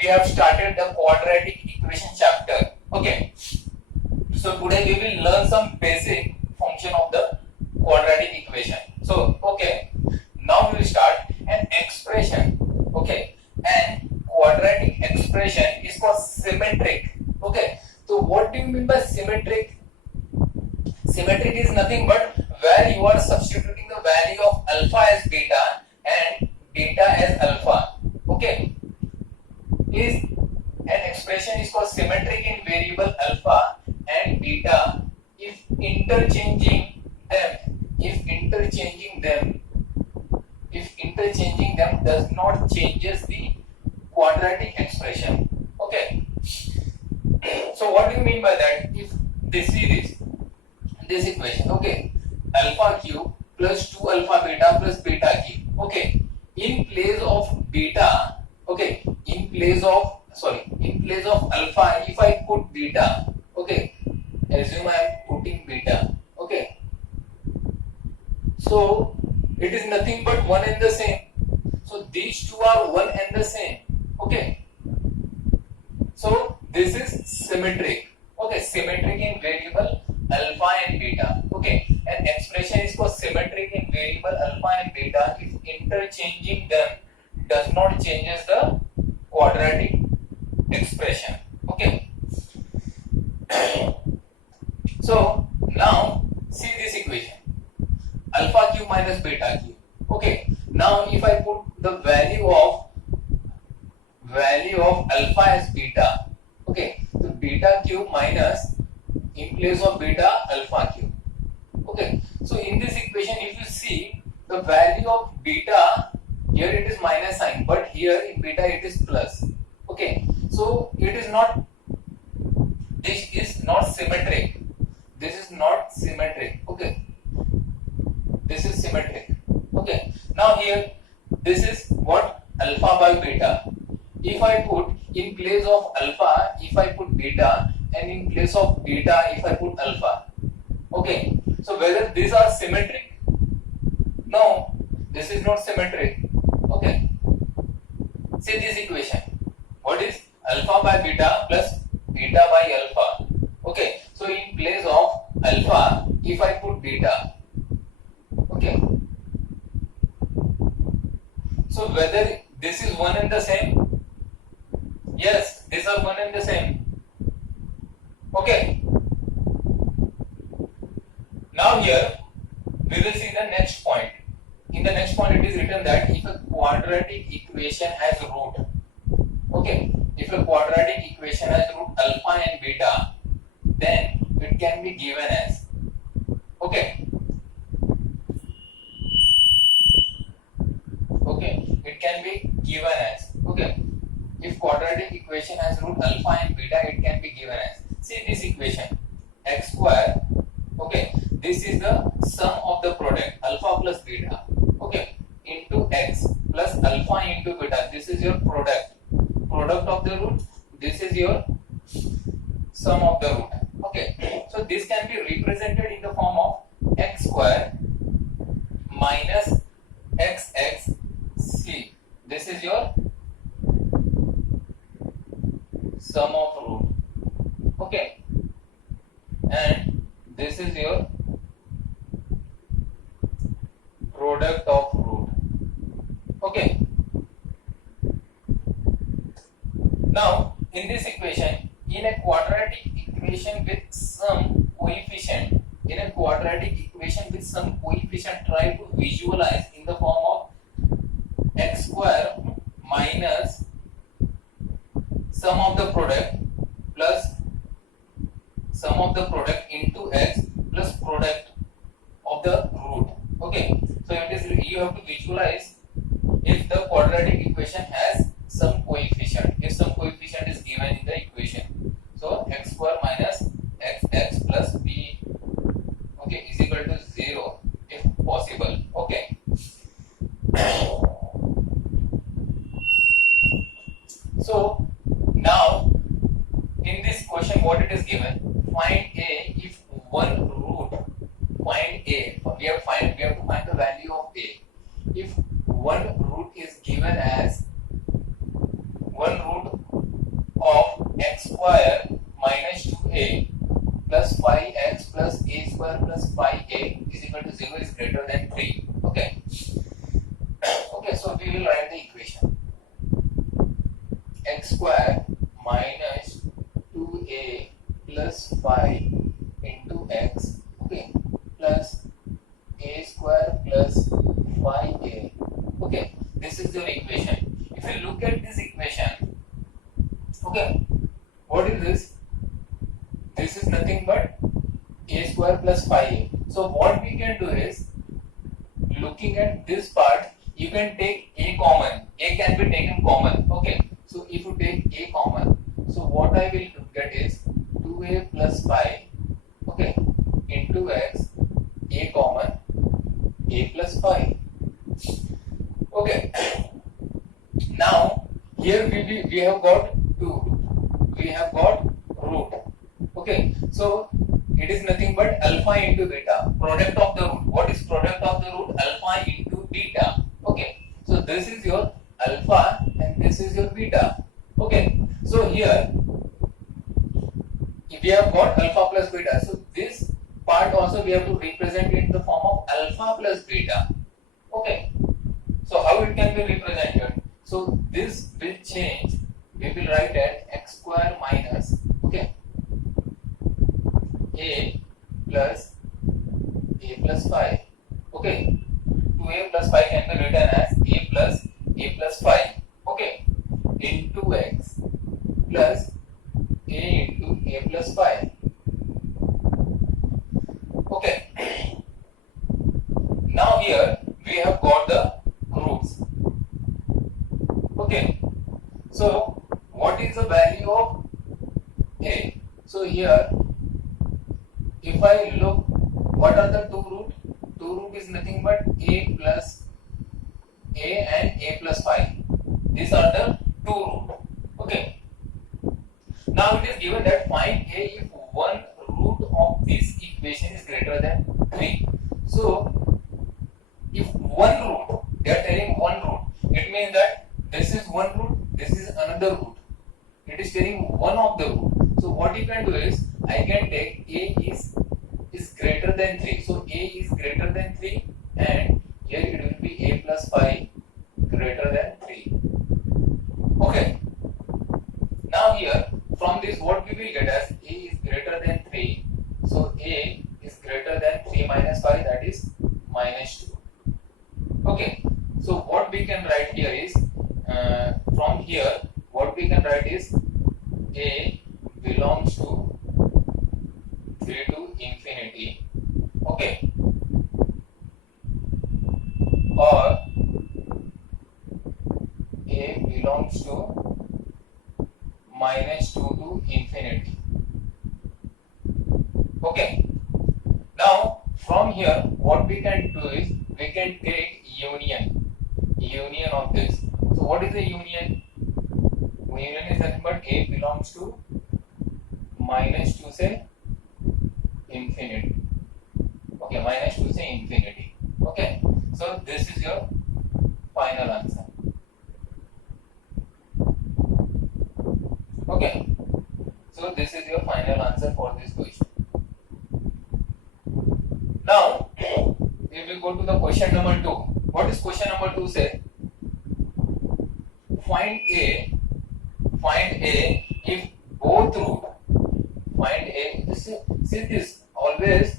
we have started the quadratic equation chapter. Okay, so today we will learn some basic function of the quadratic equation. So okay, now we will start an expression. Okay, and quadratic expression is called symmetric. Okay, so what do you mean by symmetric? Symmetric is nothing but where you are substituting the value of alpha as beta and beta as alpha. Okay, is an expression is called symmetric in variable alpha and beta if interchanging them does not changes the quadratic expression. Okay, so what do you mean by that? If this is this equation, okay, alpha cube plus 2 alpha beta plus beta cube. Okay, in place of beta, okay, in place of alpha, if I put beta, okay, assume I am putting beta, okay, so it is nothing but one and the same. So these two are one and the same. Okay, so this is symmetric. Okay, symmetric in variable alpha and beta. Okay, an expression is called symmetric in variable alpha and beta if interchanging them does not changes the quadratic expression. Okay, so now see this equation, alpha cube minus beta cube. Okay, now if I put the value of alpha as beta, okay, so beta cube minus in place of beta alpha cube. Okay, so in this equation if you see the value of beta, here it is minus sign, but here in beta it is plus. Okay, so it is not, this is not symmetric, this is not symmetric. Okay, this is symmetric. Okay, now here this is what, alpha by beta. If I put in place of alpha, if I put beta, and in place of beta if I put alpha. Okay, so whether these are symmetric? No, this is not symmetric. Okay, see this equation, what is alpha by beta plus beta by alpha. Okay, so in place of alpha if I put beta. Okay, so whether this is one and the same? Yes, these are one and the same. Okay, now here we will see the next point. In the next point it is written that if a quadratic equation has root, okay, if a quadratic equation has root alpha and beta, then it can be given as, okay, it can be given as, okay, if quadratic equation has root alpha and beta, it can be given as, see this equation, x square, okay, this is the sum of the product alpha plus beta, okay, into x plus alpha into beta, this is your product of the root, this is your sum of the root. Okay, so this can be represented in the form of x square minus xx c, this is your sum of root. Okay, and this is your product of root. Okay, now in this equation, in a quadratic equation with some coefficient, try to visualize in the form of x square minus sum of the product plus sum of the product into x plus product of the root. Okay, so it is, you have to visualize if the quadratic equation has some coefficient, if some coefficient is given in the equation. So x square minus xx plus b, okay, is equal to 0 if possible. Okay, so now in this question what it is given, find a if one root, find a, we have to find the value of a if one root is given as, one root of x square minus 2a plus 5x plus a square plus 5a is equal to 0 is greater than 3. Okay. Okay, so we will write the equation. X square minus 2a plus 5 into x, okay, plus a square plus 5a. Okay, this is your equation. If you look at this equation, okay, what is this? This is nothing but a square plus 5a. So what we can do is, looking at this part, you can take a common. A can be taken common. Okay, so if you take a common, so what I will get is 2a plus 5, okay, into x, a common, a plus 5. Okay, now here we have got we have got root. Okay, so it is nothing but alpha into beta, product of the root. What is product of the root? Alpha into beta. Okay, so this is your alpha and this is your beta. Okay, so here we have got alpha plus beta, so this part also we have to represent in the form of alpha plus beta. Okay, so how it can be represented? So this will change. We will write at x square minus, okay, a plus 5. Okay, 2a plus 5 can be written as a plus 5. Okay, into x plus a into a plus 5. Okay, now here we have got the roots. Okay, so what is the value of a? So here, if I look, what are the two root? Two root is nothing but a plus a and a plus 5. These are the two root. Okay. Now it is given that find a if one root of this equation is greater than 3. So if one root, they are telling one root, it means that this is one root, this is another root. It is telling one of the root. So what you can do is, I can take a is greater than 3. So a is greater than 3 and here it will be a plus 5 greater than 3. Okay. Now here from this what we will get as a is greater than 3. So a is greater than 3 minus 5, that is minus 2. Okay. So what we can write here is, from here what we can write is a belongs to 3 to infinity. Okay, or a belongs to minus 2 to infinity. Okay, now from here what we can do is, we can take union of this. So what is the union? Union is nothing but a belongs to minus 2 say infinity. Okay, minus 2 say infinity. Okay, so this is your final answer. Okay, so this is your final answer for this question. Now we will go to the question number 2. What is question number 2 say? Find a if both root. Find a, see this, always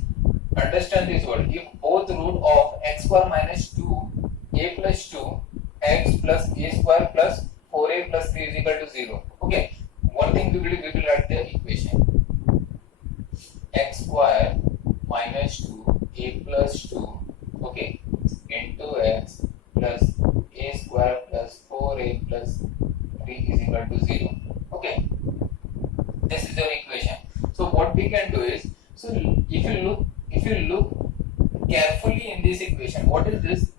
understand this word. If both root of x square minus 2 a plus 2 x plus a square plus 4a plus 3 is equal to 0. Okay, one thing we will write the equation. X square minus 2 a plus 2, okay, into x plus a square plus 4a plus 3 is equal to 0. Okay, this is your equation. So what we can do is, so if you look carefully in this equation, what is this?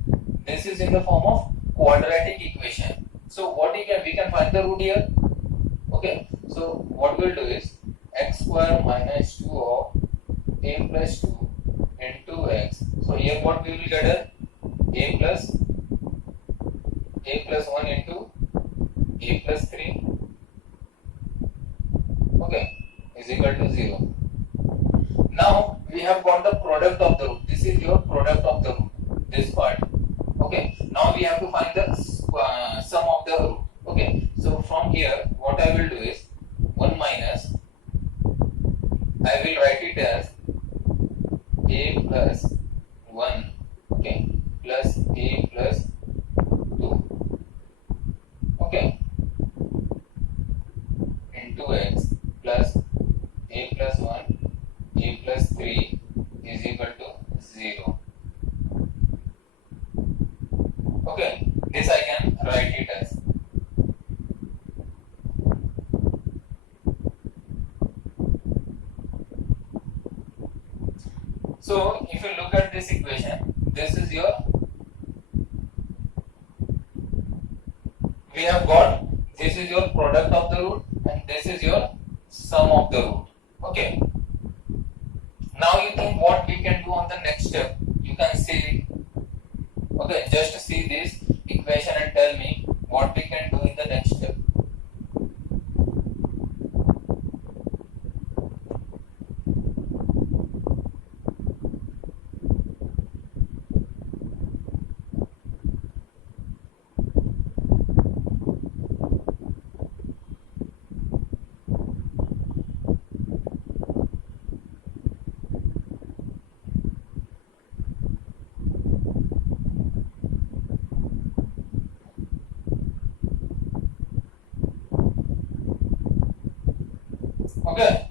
This is in the form of quadratic equation. So what we can find the root here. Okay, so what we'll do is x square minus 2 of a plus 2 into x. So here what we will get a plus 1 into a plus 3 okay, is equal to 0. Now we have got the product of the root. This is your product of the root, this part. Okay, now we have to find the sum of the root. Okay, so from here what I will do is 1 minus, I will write it as a plus 1, okay, plus a plus 2, okay, into x plus a plus 1, a plus 3 is equal to 0. Okay, this I can write it as. So if you look at this equation, this is your, we have got, this is your product of the root and this is your sum of the root. Okay, now you think what we can do on the next step. You can see, okay, just see this equation and tell me what we can do in the next step. Okay,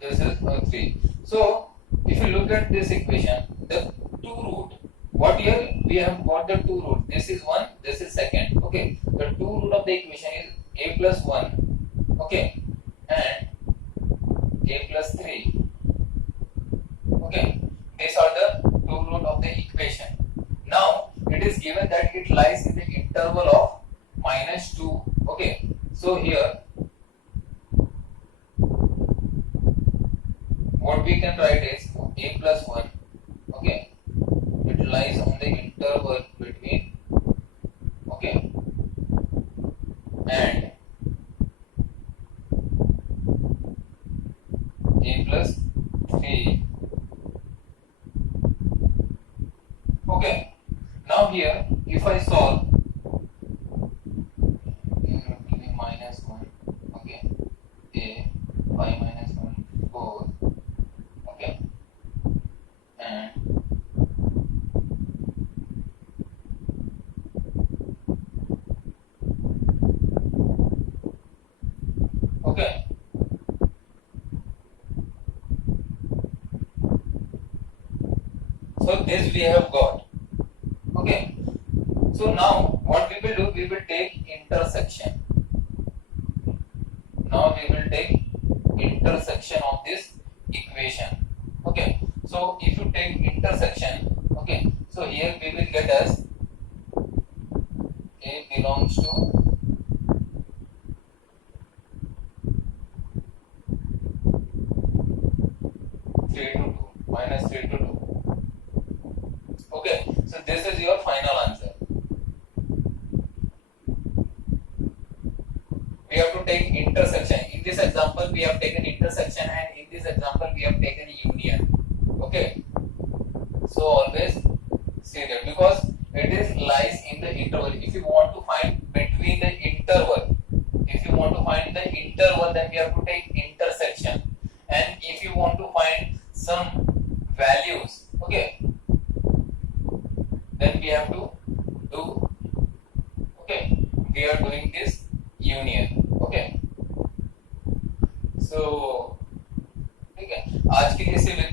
this is 3. So if you look at this equation, the two root, what here we have got the two root. This is 1, this is second. Okay, the two root of the equation is a plus 1, okay, and a plus 3. Okay, these are the two root of the equation. Now it is given that it lies in the interval of -2. Okay, so here what we can write is a plus 1, okay, it lies on the interval between, okay, and a plus 3. Okay, now here if I solve, give me -1, okay, a 5 minus 1 4, okay, and okay, so this we have got. Okay, so now what we will do, we will take intersection. Now we will take intersection of this equation. Okay, so if you take intersection, okay, so here we will get as a belongs to -3 to 2. Okay, so this is your final answer. We have to take intersection. In this example we have taken intersection, and in this example we have taken union. Okay, so always see that, because it is lies in the interval. If you want to find between the interval, if you want to find the interval, then we have to take intersection. And if you want to find some values, okay, then we have to do, okay, we are doing this union. Okay, so ठीक है, आज के लिए सिर्फ